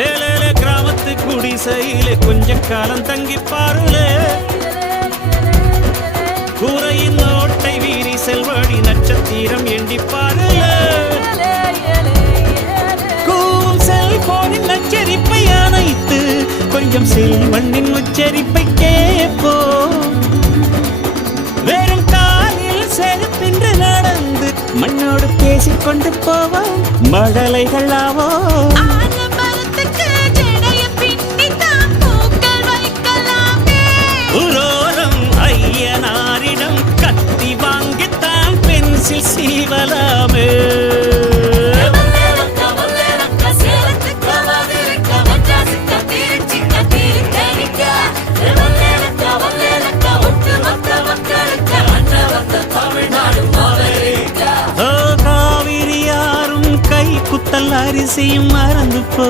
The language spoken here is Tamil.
ஏழேல கிராமத்து குடிசையிலே கொஞ்ச காலம் தங்கி பாருளே கூரையின் ஓட்டை வீரி செல்வழி நட்சத்திரம் எண்டி பாருளே கூவும் செல்போனின் நச்சரிப்பை அணைத்து கொஞ்சம் செல்வண்ணின் உச்சரிப்பை கேட்போ வெறும் காலில் செருப்பின்று நடந்து மண்ணோடு பேசிக்கொண்டு போவோம் மழலைகள் ஆவோ ஐயனாரிடம் கத்தி வாங்கித்தான் பென்சில் சீவலாமே காவிரி யாரும் கை குத்தல் அரிசியும் மறந்து போ